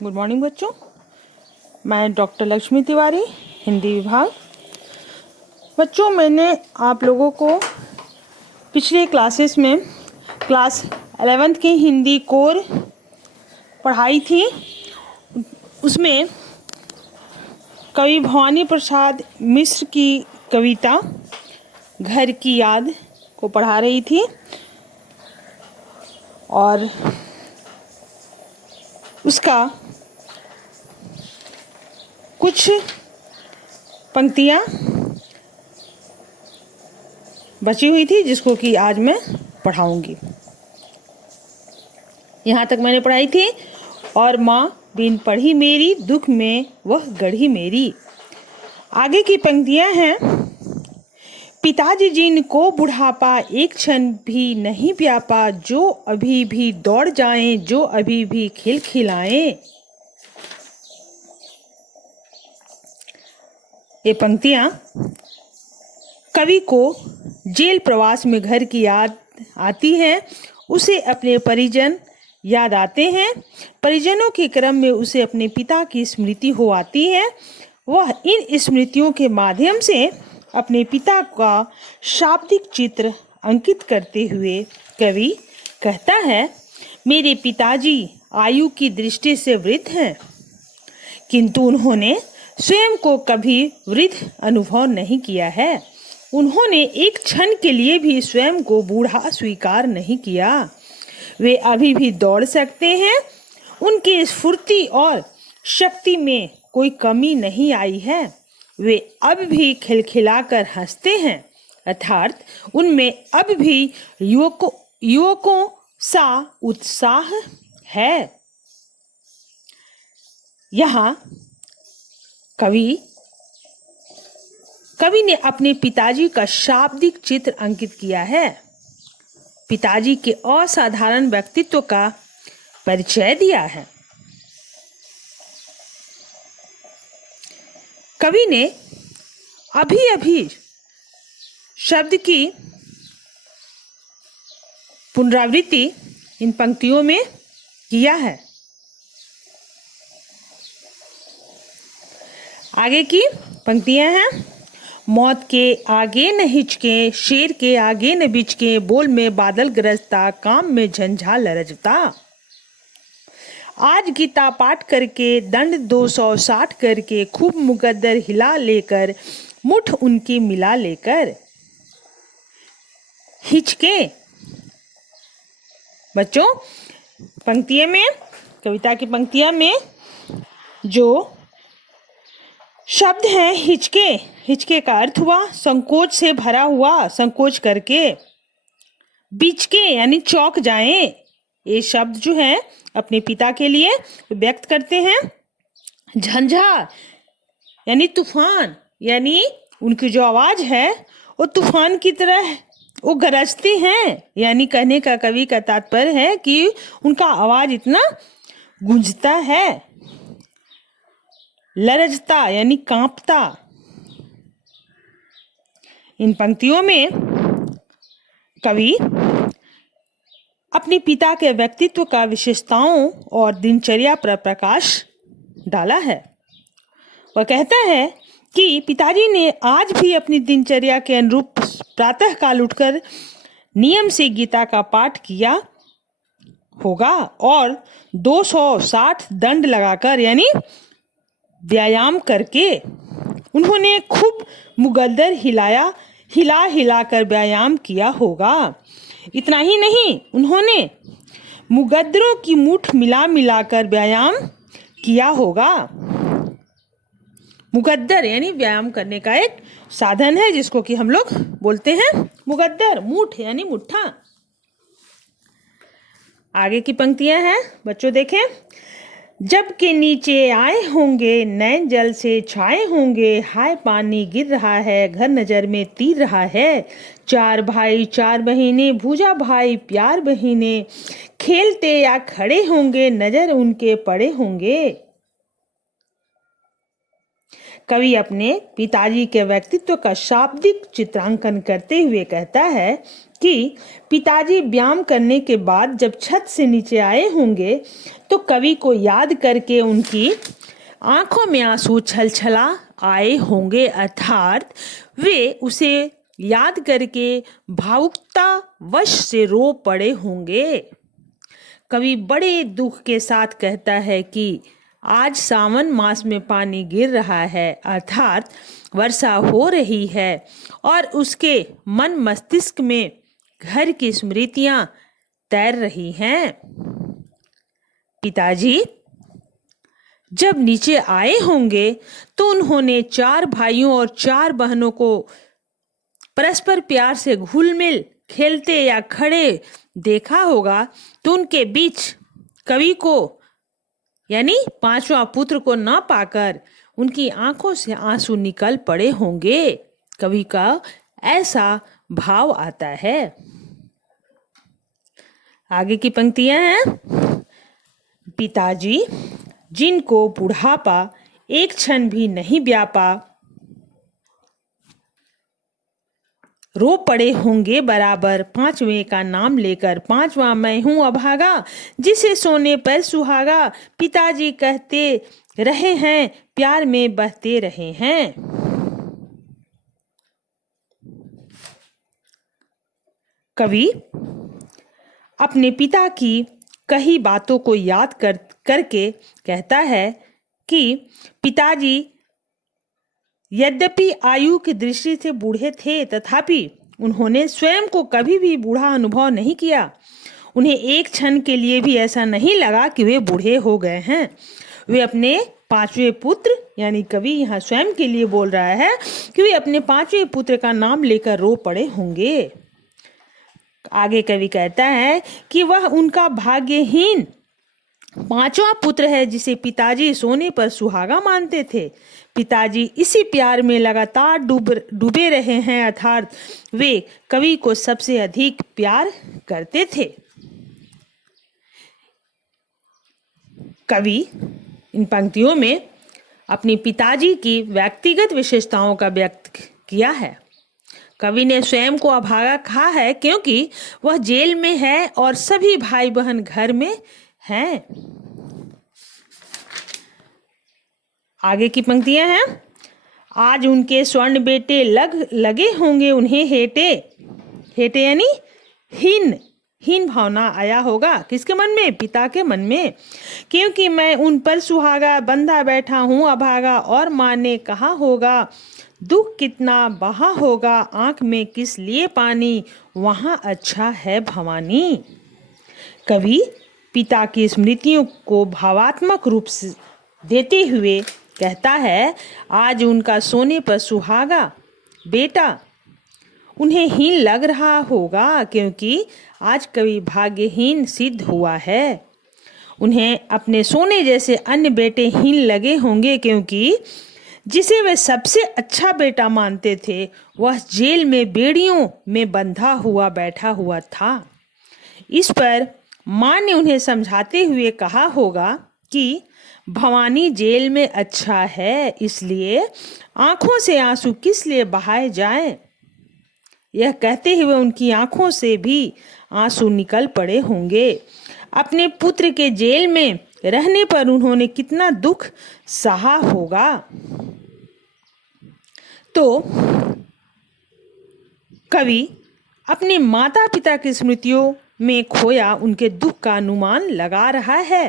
Good morning बच्चों। मैं doctor Lakshmi Tiwari, Hindi विभाग। बच्चों, मैंने आप लोगों को पिछले क्लासेस में क्लास 11th की हिंदी कोर पढ़ाई थी। उसमें कवि भवानी प्रसाद मिश्र की कविता घर की याद को पढ़ा रही थी और उसका कुछ पंक्तियाँ बची हुई थी जिसको कि आज मैं पढ़ाऊंगी। यहाँ तक मैंने पढ़ाई थी। और माँ बिन पढ़ी मेरी, दुख में वह गढ़ी मेरी। आगे की पंक्तियाँ हैं। पिताजी जिनको बुढ़ापा एक क्षण भी नहीं व्यापा, जो अभी भी दौड़ जाएं, जो अभी भी खिलखिलाएं। ये पंक्तियाँ कवि को जेल प्रवास में घर की याद आती है। उसे अपने परिजन याद आते हैं। परिजनों के क्रम में उसे अपने पिता की स्मृति हो आती है। वह इन स्मृतियों के माध्यम से अपने पिता का शाब्दिक चित्र अंकित करते हुए कवि कहता है, मेरे पिताजी आयु की दृष्टि से वृद्ध हैं, किंतु उन्होंने स्वयं को कभी वृद्ध अनुभव नहीं किया है। उन्होंने एक क्षण के लिए भी स्वयं को बूढ़ा स्वीकार नहीं किया। वे अभी भी दौड़ सकते हैं। उनकी स्फूर्ति और शक्ति में कोई कमी नहीं आई है। वे अब भी खिलखिलाकर हंसते हैं, अर्थात उनमें अब भी युवकों सा उत्साह है। यहाँ कवि ने अपने पिताजी का शाब्दिक चित्र अंकित किया है। पिताजी के असाधारण व्यक्तित्व का परिचय दिया है। कवि ने अभी अभी शब्द की पुनरावृत्ति इन पंक्तियों में किया है। आगे की पंक्तियां हैं। मौत के आगे न हिचके, शेर के आगे न बिचके, बोल में बादल गरजता, काम में झंझा लरजता। आज गीता पाठ करके, दंड 260 करके, खूब मुकद्दर हिला लेकर, मुठ उनकी मिला लेकर। हिचके बच्चों, पंक्तियों में, कविता की पंक्तियों में जो शब्द हैं हिचके, हिचके का अर्थ हुआ संकोच से भरा हुआ, संकोच करके। बिचके यानी चौंक जाएं। ये शब्द जो है अपने पिता के लिए व्यक्त करते हैं। झंझा यानी तूफान, यानी उनकी जो आवाज है वो तूफान की तरह वो गरजती हैं। यानी कहने का कवि का तात्पर्य है कि उनका आवाज इतना गूंजता है। लरजता यानी कांपता। इन पंक्तियों में कवि अपने पिता के व्यक्तित्व का विशेषताओं और दिनचर्या पर प्रकाश डाला है। वह कहता है कि पिताजी ने आज भी अपनी दिनचर्या के अनुरूप प्रातः काल उठकर नियम से गीता का पाठ किया होगा और 260 दंड लगाकर यानी व्यायाम करके उन्होंने खूब मुकद्दर हिला कर व्यायाम किया होगा। इतना ही नहीं, उन्होंने मुकद्दरों की मुठ मिला कर व्यायाम किया होगा। मुकद्दर यानी व्यायाम करने का एक साधन है जिसको कि हम लोग बोलते हैं मुकद्दर। मुठ यानी मुट्ठा। आगे की पंक्तियां हैं बच्चों, देखें। जब के नीचे आए होंगे, नैन जल से छाए होंगे, हाय पानी गिर रहा है, घर नजर में तीर रहा है। चार भाई चार बहिने, भूजा भाई प्यार बहिने, खेलते या खड़े होंगे, नजर उनके पड़े होंगे। कवि अपने पिताजी के व्यक्तित्व का शाब्दिक चित्रांकन करते हुए कहता है कि पिताजी व्यायाम करने के बाद जब छत से नीचे आए होंगे तो कवि को याद करके उनकी आंखों में आंसू छलछला आए होंगे, अर्थात वे उसे याद करके भावुकता वश से रो पड़े होंगे। कवि बड़े दुख के साथ कहता है कि आज सावन मास में पानी गिर रहा है, अर्थात वर्षा हो रही है और उसके मन मस्तिष्क में घर की स्मृतियां तैर रही हैं। पिताजी जब नीचे आए होंगे तो उन्होंने 4 भाइयों और 4 बहनों को परस्पर प्यार से घुल मिल खेलते या खड़े देखा होगा, तो उनके बीच कवि को यानी 5वां पुत्र को न पाकर उनकी आंखों से आंसू निकल पड़े होंगे। कवि का ऐसा भाव आता है। आगे की पंक्तियां हैं। पिताजी जिनको बुढ़ापा एक क्षण भी नहीं व्यापा, रो पड़े होंगे बराबर 5वें का नाम लेकर। 5वां मैं हूं अभागा, जिसे सोने पर सुहागा, पिताजी कहते रहे हैं, प्यार में बहते रहे हैं। कवि अपने पिता की कही बातों को याद करके कहता है कि पिताजी यद्यपि आयु की दृष्टि से बूढ़े थे, तथापि उन्होंने स्वयं को कभी भी बूढ़ा अनुभव नहीं किया। उन्हें एक क्षण के लिए भी ऐसा नहीं लगा कि वे बूढ़े हो गए हैं। वे अपने 5वें पुत्र यानी कवि यहाँ स्वयं के लिए बोल रहा है कि वे अपने 5वें पुत्र का नाम लेकर रो पड़े होंगे। आगे कवि कहता है कि वह उनका भाग्यहीन 5वां पुत्र है जिसे पिताजी सोने पर सुहागा मानते थे। पिताजी इसी प्यार में लगातार डूबे रहे हैं, अर्थात वे कवि को सबसे अधिक प्यार करते थे। कवि इन पंक्तियों में अपने पिताजी की व्यक्तिगत विशेषताओं का व्यक्त किया है। कवि ने स्वयं को अभागा कहा है क्योंकि वह जेल में है और सभी भाई बहन घर में हैं। आगे की पंक्तियां हैं। आज उनके स्वर्ण बेटे लगे होंगे उन्हें हेटे। हेटे यानी हीन भावना आया होगा किसके मन में? पिता के मन में। क्योंकि मैं उन पर सुहागा बंधा बैठा हूं अभागा, और माँ ने कहा होगा दुख कितना बहा होगा, आंख में किस लिए पानी, वहां अच्छा है भवानी। कवि पिता की स्मृतियों को भावात्मक रूप से देते हुए कहता है, आज उनका सोने पर सुहागा बेटा उन्हें हीन लग रहा होगा क्योंकि आज कवि भाग्यहीन सिद्ध हुआ है। उन्हें अपने सोने जैसे अन्य बेटे हीन लगे होंगे क्योंकि जिसे वे सबसे अच्छा बेटा मानते थे वह जेल में बेड़ियों में बंधा हुआ बैठा हुआ था। इस पर माँ ने उन्हें समझाते हुए कहा होगा कि भवानी जेल में अच्छा है, इसलिए आंखों से आंसू किस लिए बहाए जाएं। यह कहते हुए उनकी आंखों से भी आंसू निकल पड़े होंगे। अपने पुत्र के जेल में रहने पर उन्होंने कितना दुख सहा होगा। तो कवि अपने माता पिता की स्मृतियों में खोया उनके दुख का अनुमान लगा रहा है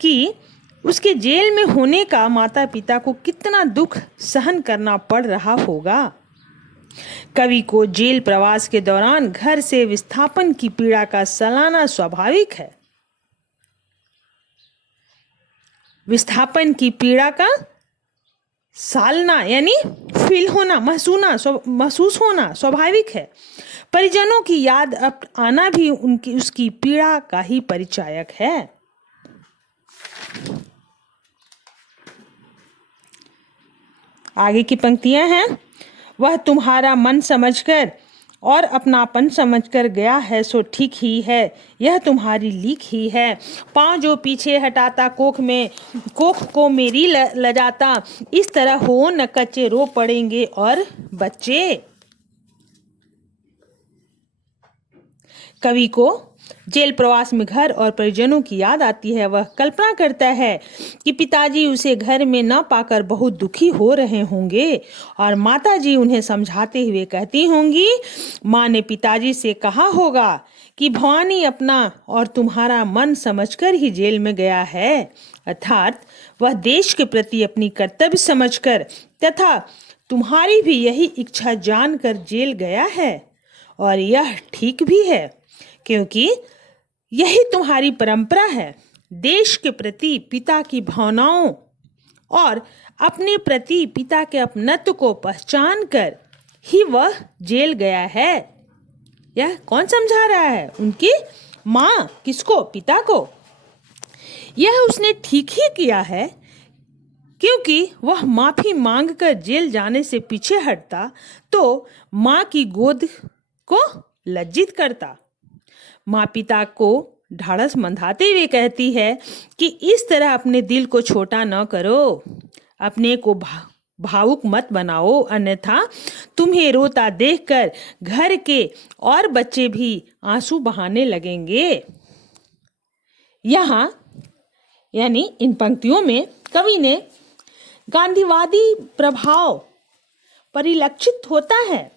कि उसके जेल में होने का माता पिता को कितना दुख सहन करना पड़ रहा होगा। कवि को जेल प्रवास के दौरान घर से विस्थापन की पीड़ा का सलाना स्वाभाविक है। विस्थापन की पीड़ा का सालना यानी फील होना, महसूस होना स्वाभाविक है। परिजनों की याद आना भी उसकी पीड़ा का ही परिचायक है। आगे की पंक्तियां हैं। वह तुम्हारा मन समझकर और अपनापन समझकर गया है सो ठीक ही है, यह तुम्हारी लीक ही है। पाँव जो पीछे हटाता कोख को मेरी लजाता, इस तरह हो न कच्चे रो पड़ेंगे और बच्चे। कवि को जेल प्रवास में घर और परिजनों की याद आती है। वह कल्पना करता है कि पिताजी उसे घर में न पाकर बहुत दुखी हो रहे होंगे और माताजी उन्हें समझाते हुए कहती होंगी, माँ ने पिताजी से कहा होगा कि भवानी अपना और तुम्हारा मन समझकर ही जेल में गया है, अर्थात वह देश के प्रति अपनी कर्तव्य समझकर तथा तुम्हारी भी यही इच्छा जानकर जेल गया है। और यह ठीक भी है, क्योंकि यही तुम्हारी परंपरा है। देश के प्रति पिता की भावनाओं और अपने प्रति पिता के अपनत्व को पहचान कर ही वह जेल गया है। यह कौन समझा रहा है? उनकी माँ। किसको? पिता को। यह उसने ठीक ही किया है, क्योंकि वह माफी मांगकर जेल जाने से पीछे हटता तो माँ की गोद को लज्जित करता। माँ पिता को ढाढ़स बंधाते हुए कहती है कि इस तरह अपने दिल को छोटा न करो, अपने को भावुक मत बनाओ, अन्यथा तुम्हें रोता देखकर घर के और बच्चे भी आंसू बहाने लगेंगे। यहाँ यानी इन पंक्तियों में कवि ने गांधीवादी प्रभाव परिलक्षित होता है।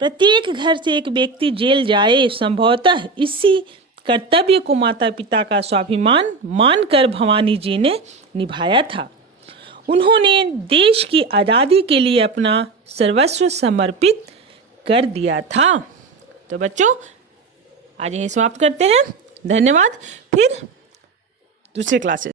प्रत्येक घर से एक व्यक्ति जेल जाए, संभवतः इसी कर्तव्य को माता पिता का स्वाभिमान मानकर भवानी जी ने निभाया था। उन्होंने देश की आज़ादी के लिए अपना सर्वस्व समर्पित कर दिया था। तो बच्चों, आज यहीं समाप्त करते हैं। धन्यवाद। फिर दूसरे क्लासेस